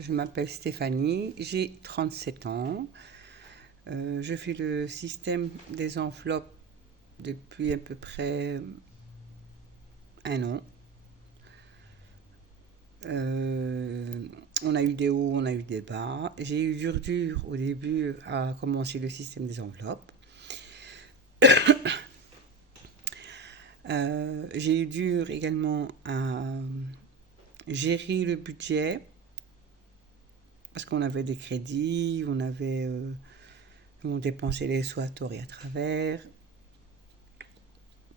je m'appelle Stéphanie, j'ai 37 ans. Je fais le système des enveloppes depuis à peu près un an. Euh, on a eu des hauts, on a eu des bas. J'ai eu dur au début à commencer le système des enveloppes. J'ai eu dur également à gérer le budget parce qu'on avait des crédits, on dépensait les sous à tort et à travers.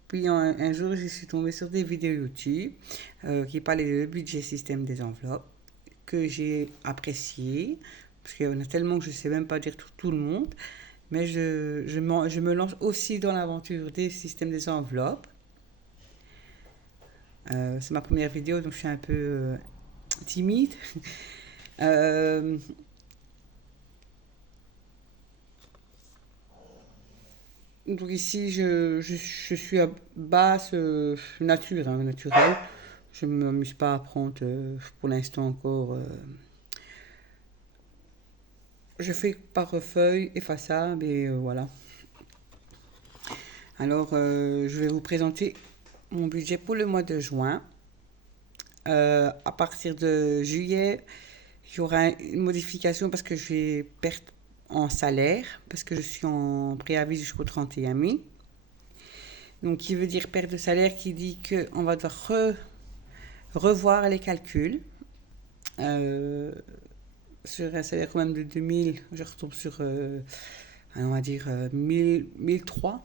Puis un jour, je suis tombée sur des vidéos YouTube qui parlaient de budget système des enveloppes que j'ai apprécié parce qu'il y en a tellement que je ne sais même pas dire tout le monde. Mais je me lance aussi dans l'aventure des systèmes des enveloppes. C'est ma première vidéo, donc je suis un peu timide. Euh, donc ici, je suis à basse nature, hein, naturelle. Je ne m'amuse pas à prendre pour l'instant encore. Je fais par feuille effaçable et voilà. Alors, je vais vous présenter mon budget pour le mois de juin. À partir de juillet, il y aura une modification parce que je vais perdre en salaire, parce que je suis en préavis jusqu'au 31 mai. Donc, qui veut dire perte de salaire, qui dit qu'on va devoir revoir les calculs. Euh, sur un salaire quand même de 2000, je retombe sur, on va dire, 1003.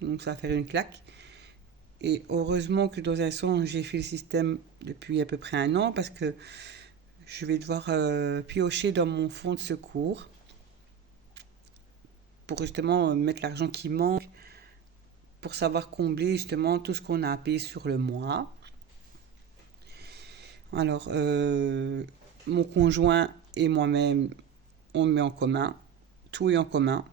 Donc, ça va faire une claque. Et heureusement que dans un sens, j'ai fait le système depuis à peu près un an parce que je vais devoir piocher dans mon fonds de secours pour justement mettre l'argent qui manque pour savoir combler justement tout ce qu'on a payé sur le mois. Alors, mon conjoint et moi-même, on met en commun, tout est en commun.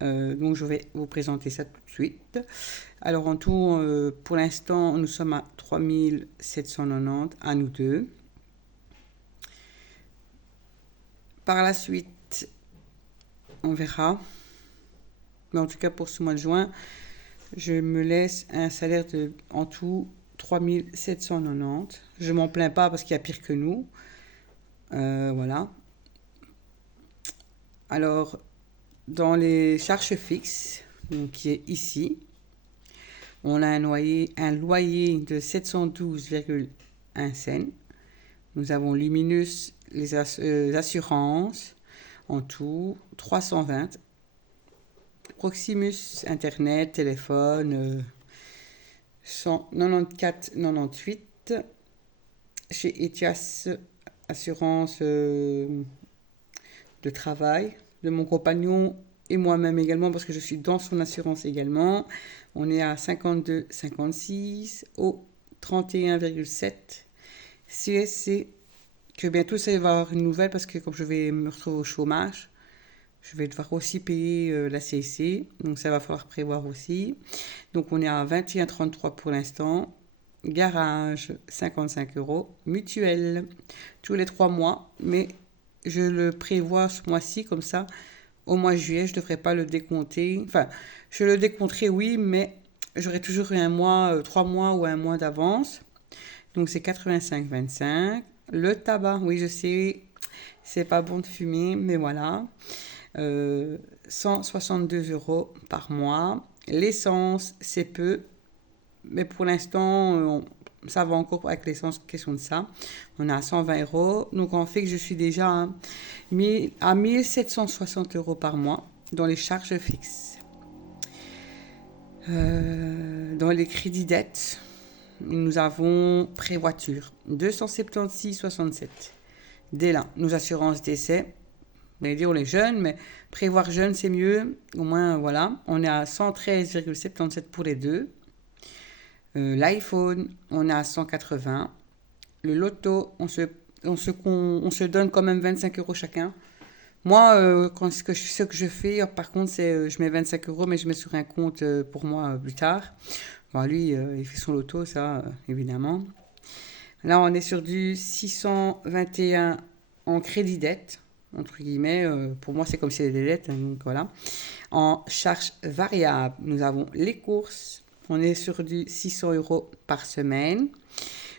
Donc, je vais vous présenter ça tout de suite. Alors, en tout, pour l'instant, nous sommes à 3790 à nous deux. Par la suite, on verra. Mais en tout cas, pour ce mois de juin, je me laisse un salaire de, en tout, 3790. Je m'en plains pas parce qu'il y a pire que nous. Voilà. Alors, dans les charges fixes, donc qui est ici, on a un loyer de 712,1 cents. Nous avons Luminus, les assurances, en tout 320. Proximus, Internet, téléphone, 194,98. Chez Etias, assurance de travail de mon compagnon et moi-même également parce que je suis dans son assurance également. On est à 52,56 au 31,7. CSC, que bientôt ça va avoir une nouvelle parce que comme je vais me retrouver au chômage, je vais devoir aussi payer la CSC, donc ça va falloir prévoir aussi. Donc on est à 21,33 pour l'instant. Garage, 55 euros. Mutuelle, tous les 3 mois, mais je le prévois ce mois-ci, comme ça, au mois de juillet, je ne devrais pas le décompter. Enfin, je le décompterai, oui, mais j'aurai toujours eu un mois, 3 mois ou un mois d'avance. Donc c'est 85,25. Le tabac, oui, je sais, c'est pas bon de fumer, mais voilà. 162 euros par mois. L'essence, c'est peu, mais pour l'instant, ça va encore avec l'essence, question de ça. On est à 120 euros. Donc, en fait, que je suis déjà à 1760 euros par mois dans les charges fixes. Dans les crédits dettes, nous avons pré-voiture 276,67. Dès là, nos assurances décès. On va dire on est jeune, mais prévoir jeune, c'est mieux. Au moins, voilà. On est à 113,77 pour les deux. L'iPhone, on est à 180. Le loto, on se donne quand même 25 euros chacun. Moi, ce que je fais, par contre, c'est je mets 25 euros, mais je mets sur un compte pour moi plus tard. Bon, lui, il fait son loto, ça, évidemment. Là, on est sur du 621 en crédit dette, entre guillemets. Pour moi, c'est comme si c'était des dettes, hein, donc voilà. En charge variable, nous avons les courses. On est sur du 600 € par semaine.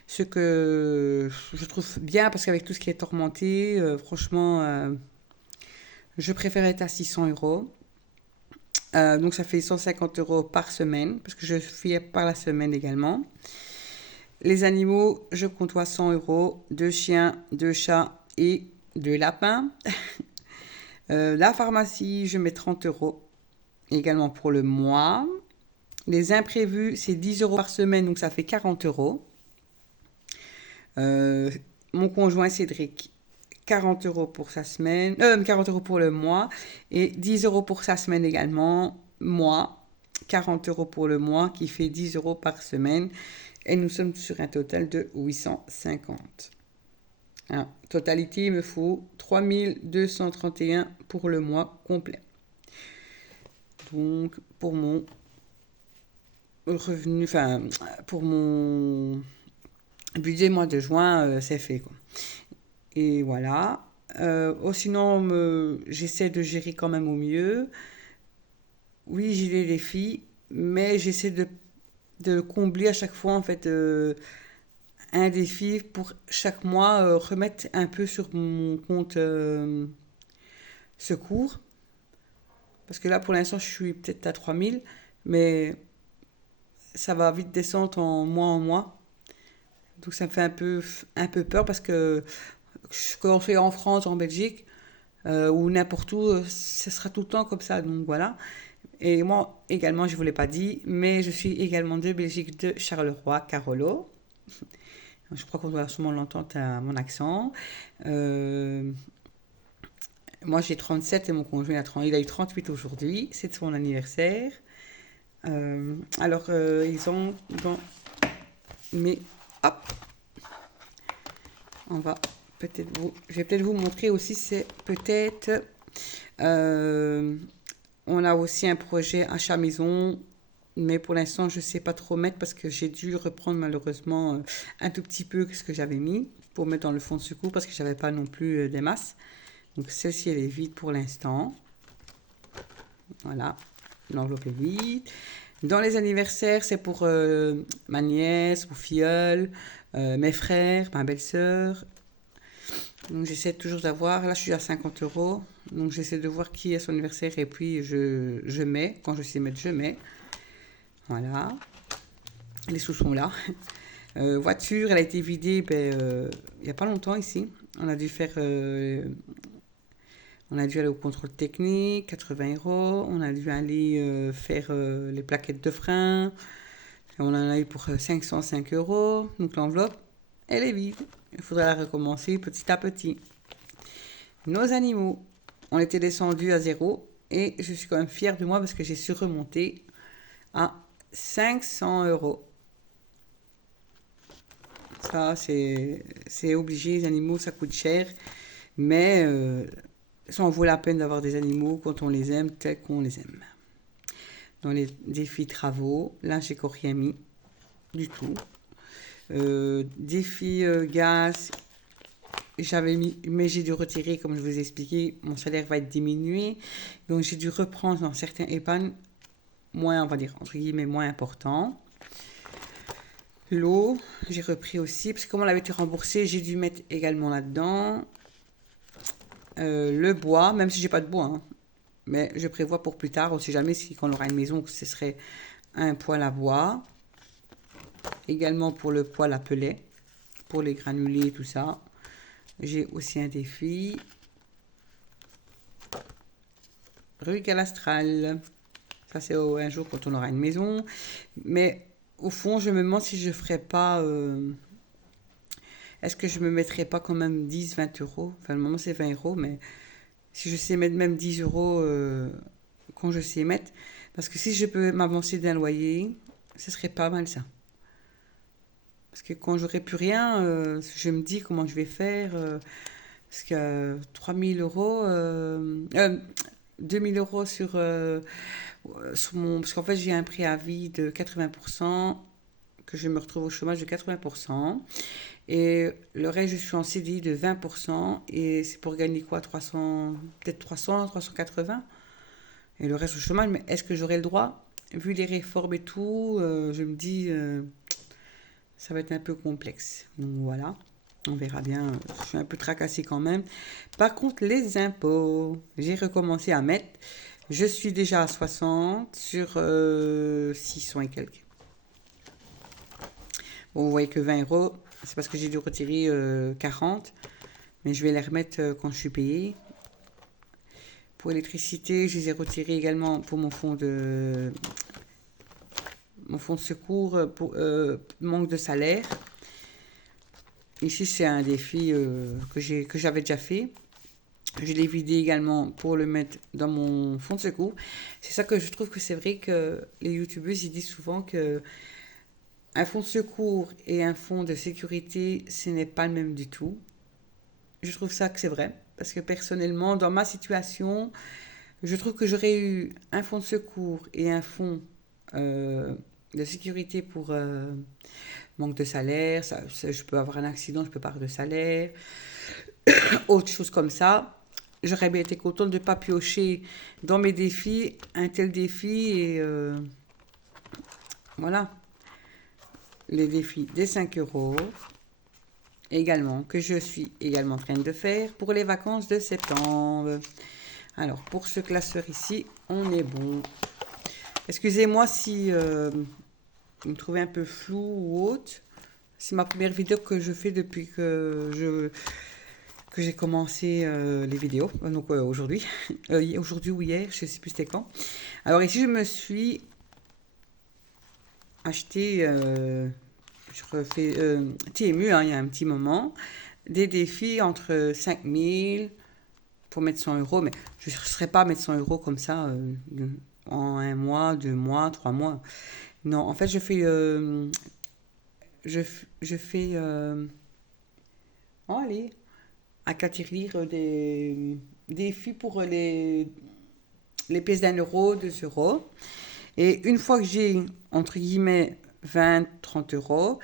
Ce que je trouve bien parce qu'avec tout ce qui est tourmenté, franchement, je préfère être à 600 €. Donc ça fait 150 € par semaine parce que je fais par la semaine également. Les animaux, je compte 100 €, 2 chiens, 2 chats et 2 lapins. La pharmacie, je mets 30 € également pour le mois. Les imprévus, c'est 10 € par semaine, donc ça fait 40 €. Mon conjoint Cédric, 40 € pour sa semaine, 40 € pour le mois et 10 € pour sa semaine également. Moi, 40 € pour le mois qui fait 10 € par semaine et nous sommes sur un total de 850. Alors, totalité, il me faut 3231 pour le mois complet. Donc, pour mon revenu, enfin, pour mon budget mois de juin, c'est fait, quoi. Et voilà. Sinon, j'essaie de gérer quand même au mieux. Oui, j'ai des défis, mais j'essaie de combler à chaque fois, en fait, un défi pour chaque mois, remettre un peu sur mon compte secours. Parce que là, pour l'instant, je suis peut-être à 3000, mais ça va vite descendre en mois. Donc ça me fait un peu peur parce que quand on fait en France, en Belgique, ou n'importe où, ce sera tout le temps comme ça. Donc voilà. Et moi également, je ne vous l'ai pas dit, mais je suis également de Belgique, de Charleroi, Carolo. Je crois qu'on doit sûrement l'entendre à mon accent. Moi j'ai 37 et mon conjoint a 30. Il a eu 38 aujourd'hui. C'est son anniversaire. Ils sont dans mes... Hop, on va je vais peut-être vous montrer aussi, c'est peut-être, on a aussi un projet achat maison, mais pour l'instant, je ne sais pas trop mettre parce que j'ai dû reprendre malheureusement un tout petit peu ce que j'avais mis pour mettre dans le fond de secours parce que je n'avais pas non plus des masses. Donc celle-ci, elle est vide pour l'instant. Voilà, l'enveloppe est vide. Dans les anniversaires, c'est pour ma nièce, mon filleul, mes frères, ma belle-sœur. Donc j'essaie toujours d'avoir, là je suis à 50 €, donc j'essaie de voir qui est son anniversaire et puis je mets, quand je sais mettre, je mets. Voilà, les sous sont là. Voiture, elle a été vidée il n'y a pas longtemps ici. On a dû aller au contrôle technique, 80 €. On a dû aller faire les plaquettes de frein. On en a eu pour 505 €. Donc l'enveloppe, elle est vide. Il faudra la recommencer petit à petit. Nos animaux, on était descendu à 0 et je suis quand même fière de moi parce que j'ai su remonter à 500 €. Ça, c'est obligé, les animaux, ça coûte cher. Mais ça en vaut la peine d'avoir des animaux quand on les aime tels qu'on les aime. Dans les défis travaux, là, j'ai encore rien mis du tout. Défi gaz, j'avais mis, mais j'ai dû retirer, comme je vous ai expliqué, mon salaire va être diminué. Donc j'ai dû reprendre dans certains épargnes moins, on va dire, entre guillemets, moins importants. L'eau, j'ai repris aussi, parce que comme on avait été remboursé, j'ai dû mettre également là-dedans. Le bois, même si j'ai pas de bois, hein, mais je prévois pour plus tard, on sait jamais si quand on aura une maison, ce serait un poêle à bois. Également pour le poêle à pellet, pour les granulés, tout ça. J'ai aussi un défi. Rue Galastral. Ça, c'est un jour quand on aura une maison. Mais au fond, je me demande si je ne ferais pas... est-ce que je me mettrais pas quand même 10, 20 €? Enfin, le moment, c'est 20 €, mais si je sais mettre même 10 € quand je sais mettre... Parce que si je peux m'avancer d'un loyer, ce serait pas mal ça. Parce que quand j'aurai plus rien, je me dis comment je vais faire. Parce que 3000 €, 2000 € sur mon... Parce qu'en fait, j'ai un préavis de 80% que je me retrouve au chômage de 80%. Et le reste, je suis en CDI de 20%. Et c'est pour gagner quoi? 300, peut-être 300, 380. Et le reste au chômage, mais est-ce que j'aurai le droit? Vu les réformes et tout, je me dis, ça va être un peu complexe. Donc voilà, on verra bien. Je suis un peu tracassée quand même. Par contre, les impôts, j'ai recommencé à mettre. Je suis déjà à 60 sur 600 et quelques. Bon, vous voyez que 20 euros, c'est parce que j'ai dû retirer 40. Mais je vais les remettre quand je suis payée. Pour l'électricité, je les ai retirés également pour mon fonds de secours pour manque de salaire. Ici, c'est un défi que j'avais déjà fait. Je l'ai vidé également pour le mettre dans mon fonds de secours. C'est ça que je trouve que c'est vrai que les youtubeuses ils disent souvent que un fonds de secours et un fonds de sécurité, ce n'est pas le même du tout. Je trouve ça que c'est vrai. Parce que personnellement, dans ma situation, je trouve que j'aurais eu un fonds de secours et un fonds de sécurité pour manque de salaire. Je peux avoir un accident, je peux pas avoir de salaire. Autre chose comme ça. J'aurais bien été contente de ne pas piocher dans mes défis un tel défi et voilà. Les défis des 5 euros également que je suis également en train de faire pour les vacances de septembre. Alors pour ce classeur ici, on est bon. Excusez-moi si vous me trouvez un peu flou ou autre. C'est ma première vidéo que je fais depuis que j'ai commencé les vidéos, donc aujourd'hui, aujourd'hui ou hier, je ne sais plus c'était quand. Alors ici, je me suis acheté, je refais TMU, hein, il y a un petit moment, des défis entre 5000 pour mettre 100 euros, mais je ne serais pas à mettre 100 euros comme ça en un mois, 2 mois, 3 mois. Non, en fait, je fais, oh, allez, à qu'atterrir des défis pour les pièces d'1 euro, 2 euros. Et une fois que j'ai, entre guillemets, 20, 30 euros,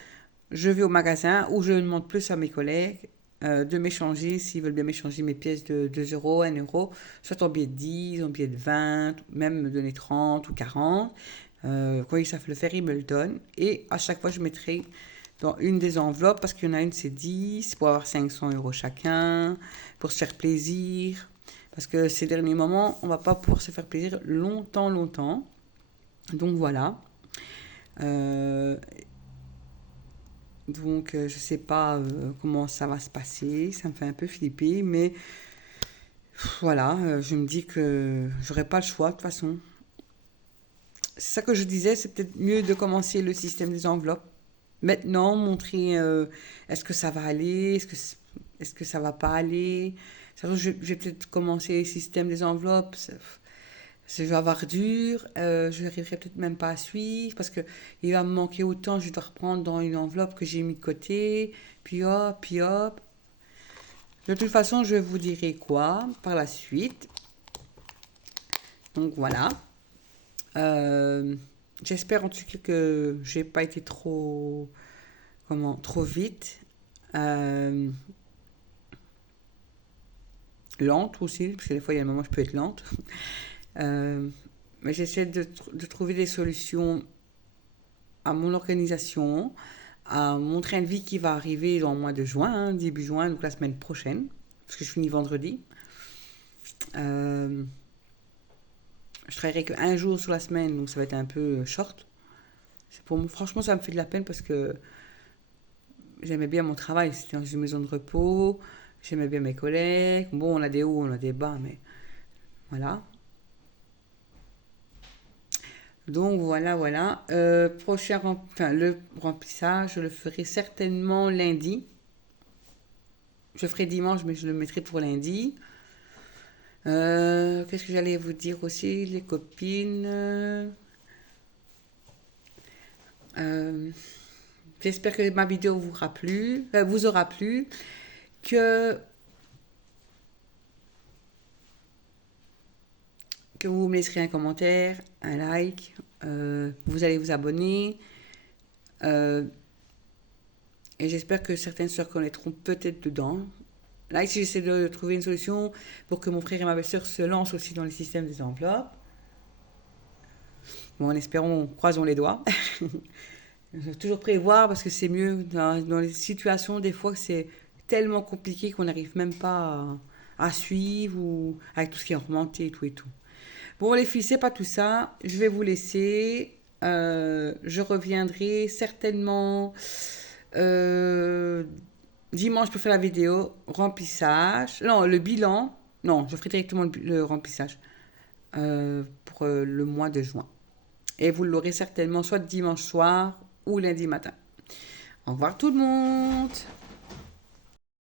je vais au magasin où je demande plus à mes collègues de m'échanger, s'ils veulent bien m'échanger mes pièces de 2 euros, 1 euro, soit en billet de 10, en billet de 20, même me donner 30 ou 40. Quand ils savent le faire, ils me le donnent. Et à chaque fois, je mettrai dans une des enveloppes, parce qu'il y en a une, c'est 10, pour avoir 500 euros chacun, pour se faire plaisir. Parce que ces derniers moments, on va pas pouvoir se faire plaisir longtemps, longtemps. Donc voilà. Euh, je sais pas comment ça va se passer. Ça me fait un peu flipper, mais voilà, je me dis que j'aurai pas le choix de toute façon. C'est ça que je disais, c'est peut-être mieux de commencer le système des enveloppes. Maintenant, montrer est-ce que ça va aller, est-ce que ça va pas aller. Je vais peut-être commencer le système des enveloppes. Je vais avoir dur, je n'arriverai peut-être même pas à suivre parce que il va me manquer autant, je dois reprendre dans une enveloppe que j'ai mis de côté, puis hop, puis hop. De toute façon, je vous dirai quoi par la suite. Donc voilà. Euh, J'espère en tout cas que j'ai pas été trop vite. Euh, Lente aussi, parce que des fois il y a un moment où je peux être lente. Mais j'essaie de trouver des solutions à mon organisation, à mon train de vie qui va arriver dans le mois de juin, hein, début juin, donc la semaine prochaine, parce que je finis vendredi. Euh, je travaillerai qu'un jour sur la semaine, donc ça va être un peu short. Franchement, ça me fait de la peine parce que j'aimais bien mon travail. C'était dans une maison de repos, j'aimais bien mes collègues. Bon, on a des hauts, on a des bas, mais voilà. Donc voilà, voilà. Le remplissage, je le ferai certainement lundi. Je ferai dimanche, mais je le mettrai pour lundi. Qu'est-ce que j'allais vous dire aussi, les copines? Euh, J'espère que ma vidéo vous aura plu, que, que vous me laisserez un commentaire, un like, vous allez vous abonner. Euh, et j'espère que certaines se reconnaîtront peut-être dedans. Là, ici, j'essaie de trouver une solution pour que mon frère et ma belle-sœur se lancent aussi dans le système des enveloppes. Bon, en espérant, croisons les doigts. Il faut toujours prévoir parce que c'est mieux dans les situations, des fois, que c'est tellement compliqué qu'on n'arrive même pas à suivre ou avec tout ce qui est remonté et tout et tout. Bon, les filles, c'est pas tout ça. Je vais vous laisser. Je reviendrai certainement euh, dimanche pour faire la vidéo remplissage. Non, le bilan. Non, je ferai directement le remplissage pour le mois de juin. Et vous l'aurez certainement soit dimanche soir ou lundi matin. Au revoir tout le monde.